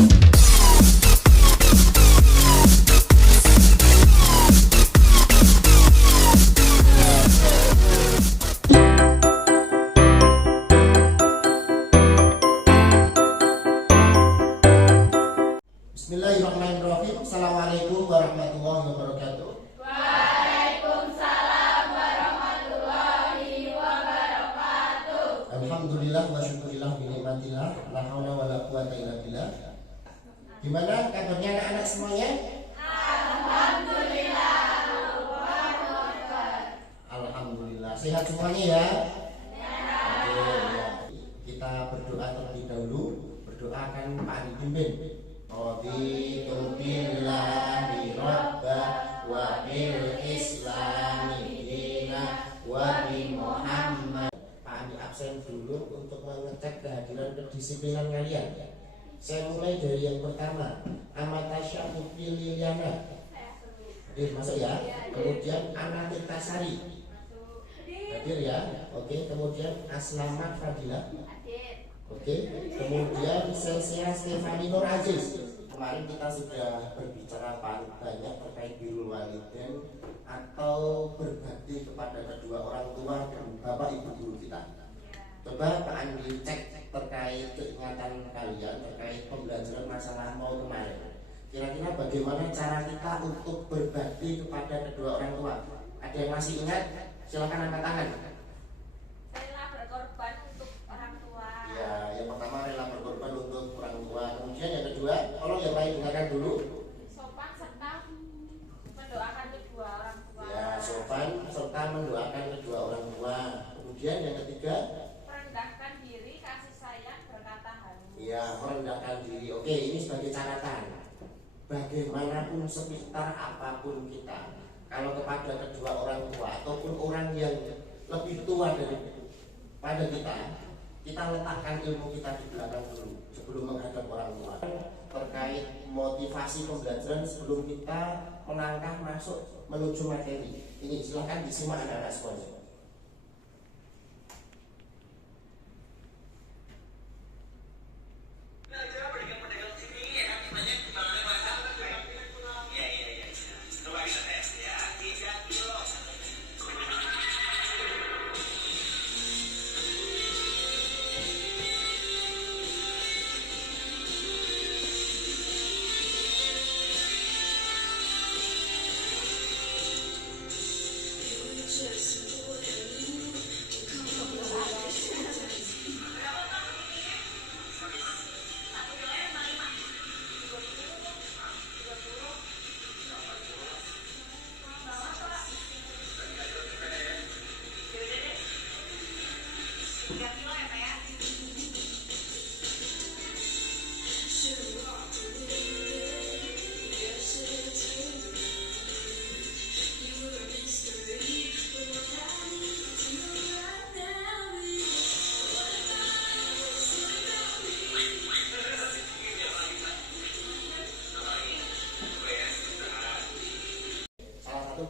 Bismillahirrahmanirrahim. Assalamualaikum warahmatullahi wabarakatuh. Waalaikumsalam warahmatullahi wabarakatuh. Alhamdulillah wa syukurillah bi nikmatillah, la haula wala quwata illa billah. Gimana kabarnya anak-anak semuanya? Alhamdulillah. Alhamdulillah. Sehat semuanya ya? Oke, ya. Kita berdoa terlebih dahulu. Berdoakan Pak Andi pimpin. Raditu billahi rabba wa bil islami dina wa bi Muhammad. Pak Andi absen dulu untuk mengecek kehadiran kedisiplinan kalian. Saya mulai dari yang pertama, Amatasya Putri Liliana. Hadir masuk ya. Kemudian Anatirta Sari. Hadir ya. Oke, kemudian Aslama Fadila. Oke, kemudian Celsia Stefani Nur Aziz. Kemarin kita sudah berbicara banyak terkait birrul walidain atau berbakti kepada kedua orang tua dan bapak ibu guru kita. Coba Pak Andi cek terkait keingatan kalian terkait pembelajaran masa lampau kemarin. Kira-kira bagaimana cara kita untuk berbakti kepada kedua orang tua? Ada yang masih ingat? Silakan angkat tangan. Rela berkorban untuk orang tua. Ya, yang pertama rela berkorban untuk orang tua. Kemudian yang kedua, tolong yang lain dengarkan dulu. Sopan serta mendoakan kedua orang tua. Ya, sopan serta mendoakan kedua orang tua. Kemudian yang ketiga, Merendahkan diri, kasih sayang, berkata halus. ya merendahkan diri. Oke, ini sebagai catatan. Bagaimanapun sepintar apapun kita, kalau kepada kedua orang tua ataupun orang yang lebih tua daripada kita letakkan ilmu kita di belakang dulu sebelum menghadap orang tua. Terkait motivasi pembelajaran sebelum kita melangkah masuk menuju materi. Ini silahkan disimak anak-anak semuanya.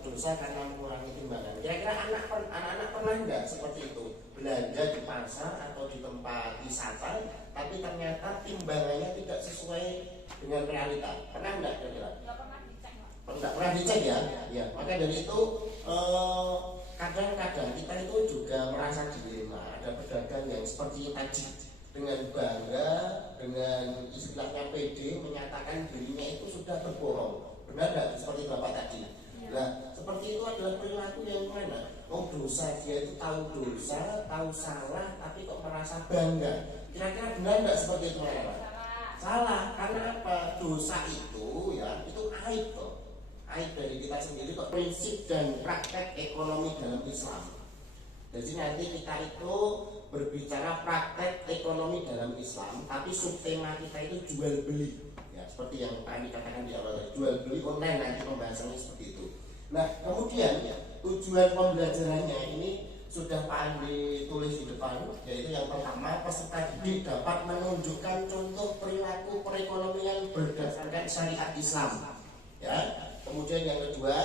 Dosa karena mengurangi timbangan. Kira-kira anak-anak pernah enggak seperti itu? Belanja di pasar atau di tempat wisata, tapi ternyata timbangannya tidak sesuai dengan realita. Pernah enggak kira-kira? Nggak pernah dicek, Pak. Pernah dicek ya? Ya. Maka dari itu kadang-kadang kita itu juga merasa dilema. Ada pedagang yang seperti tadi dengan bangga, dengan istilahnya PD menyatakan dirinya itu sudah berbohong. Benar enggak seperti Bapak tadi? Nah, seperti itu adalah perilaku yang mana? Oh, dosa, dia itu tahu dosa, tahu salah, tapi kok merasa bangga. Kira-kira benar nggak seperti itu, Pak? Salah, karena apa? Dosa itu ya, itu aib kok. Aib dari kita sendiri kok. Prinsip dan praktek ekonomi dalam Islam. Jadi nanti kita itu berbicara praktek ekonomi dalam Islam, tapi subtema kita itu jual beli. Ya, seperti yang Pak Andi katakan di awal, jual beli online, nanti pembahasannya seperti itu. Nah, kemudian tujuan pembelajarannya ini sudah Pak Andi tulis di depan, yaitu yang pertama, peserta didik dapat menunjukkan contoh perilaku perekonomian berdasarkan syariat Islam. Ya, kemudian yang kedua,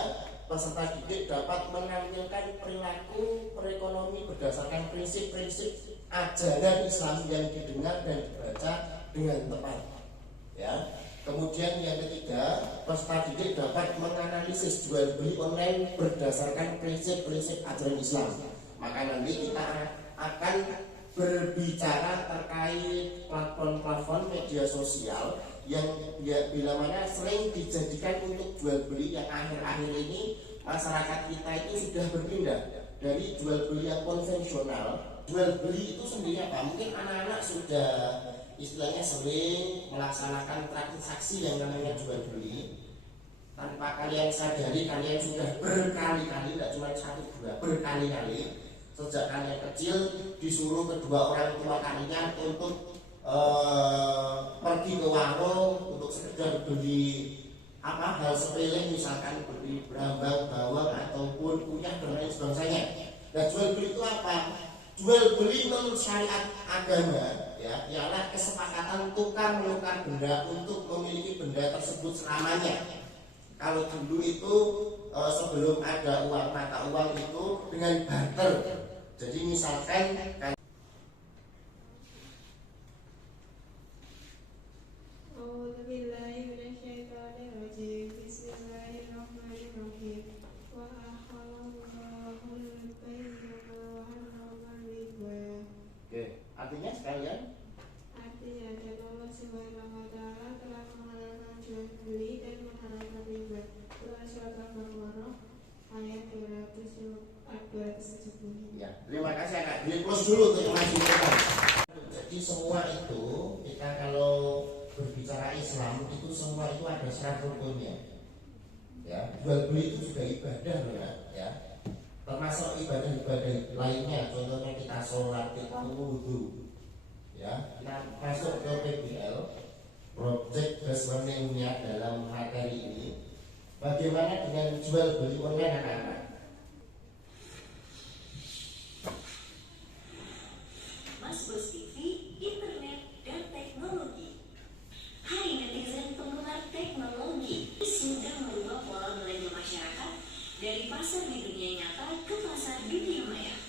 peserta didik dapat menampilkan perilaku perekonomi berdasarkan prinsip-prinsip ajaran Islam yang didengar dan dibaca dengan tepat. Ya, peserta didik dapat menganalisis jual beli online berdasarkan prinsip-prinsip ajaran Islam. Maka nanti kita akan berbicara terkait platform-platform media sosial yang bila mana sering dijadikan untuk jual beli, yang akhir-akhir ini masyarakat kita itu sudah berpindah dari jual beli yang konvensional. Jual beli itu sendiri apa? Mungkin anak-anak sudah istilahnya sering melaksanakan transaksi yang namanya jual beli. Tanpa kalian sadari, kalian sudah berkali-kali, tidak cuma satu dua, berkali-kali sejak kalian kecil disuruh kedua orang tua kalian untuk pergi ke warung untuk sekedar beli hal sepele, misalkan beli brambang, bawang ataupun kunyah dan lain sebagainya. Nah, jual beli itu apa? Jual beli menurut syariat agama ialah kesepakatan tukar menukar benda untuk memiliki benda tersebut selamanya. Kalau dulu itu sebelum ada uang mata uang itu dengan barter. Jadi misalkan artinya sekalian? Artinya dan Allah Subhanahu wa Ta'ala telah menghalalkan jual beli dan menghalalkan riba. Surah Al-Baqarah ayat 270. Ya, terima kasih Kak. Di close dulu untuk masukan. Jadi semua itu kita kalau berbicara Islam itu semua itu ada syarat rukunnya. Ya, jual beli itu juga ibadah ya. Termasuk ibadah-ibadah lainnya, contohnya kita sholat, kita wudhu, ya. Kita masuk ke PBL, Project Based Learning-nya dalam materi ini. Bagaimana dengan jual beli online anak-anak? Mas Bos TV, internet dan teknologi. Hai netizen penggemar teknologi, sudah merubah pola belanja masyarakat dari pasar di dunia nyata ke pasar dunia maya.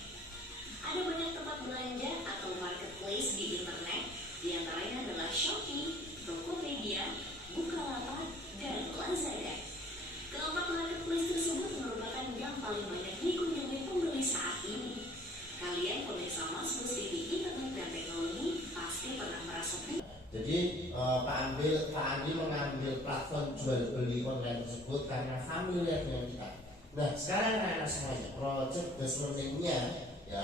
Ada banyak tempat belanja atau marketplace di internet, diantaranya adalah Shopee, Tokopedia, Bukalapak, dan Lazada. Keempat marketplace tersebut merupakan yang paling banyak dikunjungi pembeli saat ini. Kalian pemirsa Mas Bos TV, internet dan teknologi pasti pernah merasa. Jadi Pak Andi mengambil platform jual beli online tersebut karena familiar dengan kita. Nah, sekarang anak-anak semuanya, Project Based Learning-nya ya,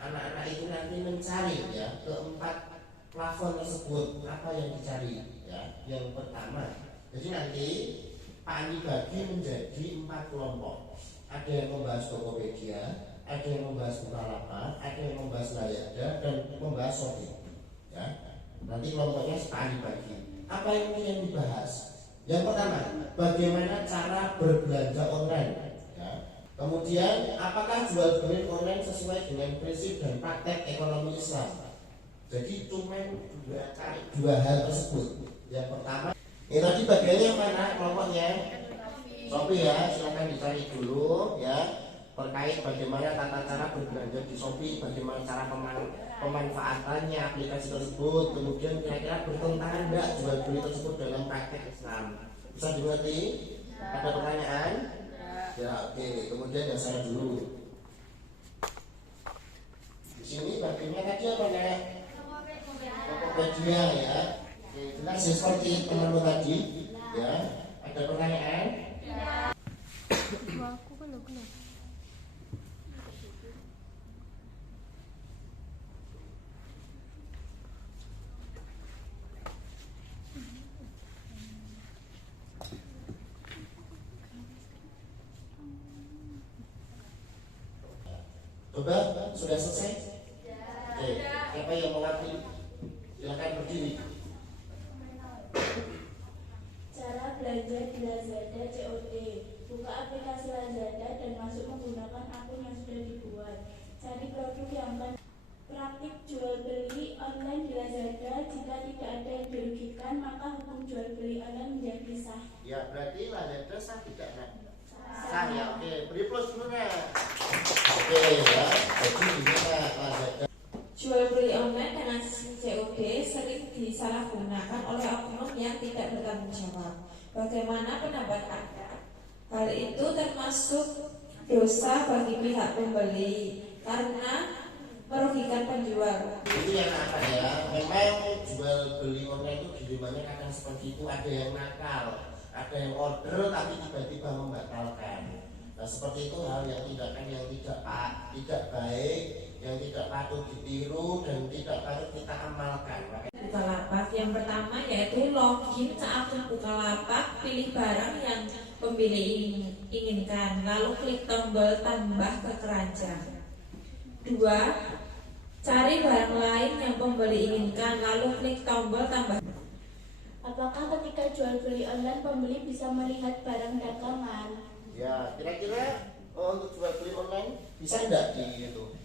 anak-anak itu nanti mencari ya keempat platform tersebut, apa yang dicari ya. Yang pertama, jadi nanti Pak Andi bagi menjadi 4 kelompok. Ada yang membahas Tokopedia, ada yang membahas Bukalapak, ada yang membahas Lazada, dan membahas Shopee ya. Nanti kelompoknya Pak Andi bagi. Apa yang ingin dibahas? Yang pertama, bagaimana cara berbelanja online. Kemudian, apakah jual beli online sesuai dengan prinsip dan praktek ekonomi Islam? Jadi cuma dua hal tersebut. Yang pertama, ini tadi bagiannya mana kelompoknya? Shopee ya, silakan dicari dulu ya. Terkait bagaimana tata cara berbelanja di Shopee, bagaimana cara pemanfaatannya aplikasi tersebut, kemudian kira-kira bertentangan enggak jual beli tersebut dalam praktek Islam. Bisa dimengerti? Ada pertanyaan? Ya, oke. Kemudian yang sana dulu. Di sini bagiannya tadi apa nih? Tokopedia ya. Jelas ya, seperti teman-teman tadi. Ya. Ada pertanyaan? Coba, sudah selesai? Oke, siapa yang mewakili? Silakan berdiri. Cara belanja di Lazada COD. Buka aplikasi Lazada dan masuk menggunakan akun yang sudah dibuat. Cari produk yang praktik jual beli online di Lazada. Jika tidak ada yang dirugikan, maka hukum jual beli online menjadi sah. Ya, berarti Lazada sah tidak? Sah ya, oke. Beri plus dulu ya. Oke ya, jadi gimana Lazada? Jual beli online dengan COD sering disalahgunakan oleh oknum yang tidak bertanggung jawab. Bagaimana pendapat Anda? Hal itu termasuk dosa bagi pihak pembeli karena merugikan penjual. Itu yang apa ya? Memang jual beli online itu dilemanya kadang seperti itu, ada yang nakal, ada yang order tapi tiba-tiba membatalkan. Nah seperti itu hal yang tindakan yang tidak baik, yang tidak patut ditiru dan tidak patut kita amalkan. Bukalapak yang pertama yaitu login ke akun Bukalapak, pilih barang yang pembeli inginkan, lalu klik tombol tambah ke keranjang. 2. Cari barang lain yang pembeli inginkan, lalu klik tombol tambah. Apakah ketika jual beli online pembeli bisa melihat barang dagangan? Ya, kira-kira untuk jual beli online bisa enggak di itu?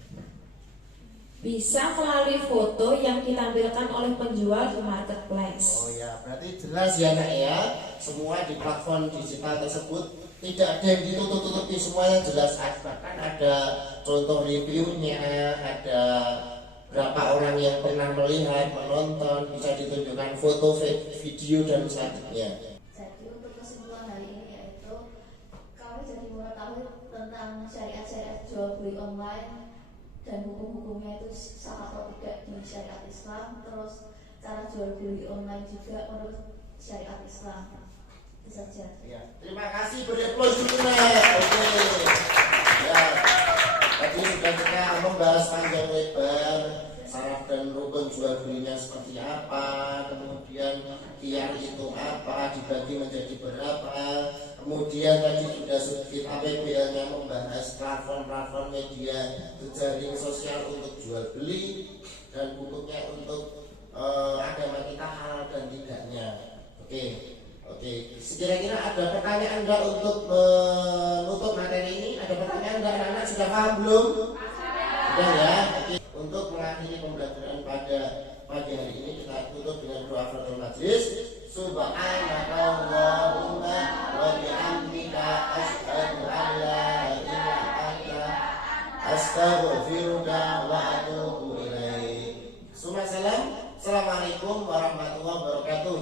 Bisa melalui foto yang ditampilkan oleh penjual di marketplace. Oh ya, berarti jelas ya nak ya. Semua di platform digital tersebut tidak ada yang ditutup-tutupi, semuanya jelas. Bahkan ada contoh reviewnya, ada berapa orang yang pernah melihat, menonton, bisa ditunjukkan foto, video dan selanjutnya. Jadi untuk kesimpulan hari ini yaitu kami jadi mengetahui tentang syariat-syariat jual beli online dan hukum-hukumnya itu sah atau tidak di syariat Islam, terus cara jual beli online juga menurut syariat Islam. Itu saja. Ya, terima kasih, beri aplaus dulu nih. Oke. Ya, tadi sudah kita membahas panjang lebar syarat dan rukun jual belinya seperti apa, kemudian kiar itu apa, dibagi menjadi berapa, kemudian tadi sudah kita PBL-nya membahas platform media jejaring sosial untuk jual beli dan hukumnya untuk agama kita halal dan tidaknya. Oke. Sekira-kira ada pertanyaan Anda untuk menutup materi ini? Ada pertanyaan Anda anak-anak sudah paham belum? Sudah ya. Oke. Untuk mengakhiri pembelajaran pada pagi hari ini kita tutup dengan doa kafaratul majlis. Subhanakallahumma wa bihamdika asyhadu an la ilaha illa anta astaghfiruka wa atubu ilaik. Assalamualaikum warahmatullahi wabarakatuh.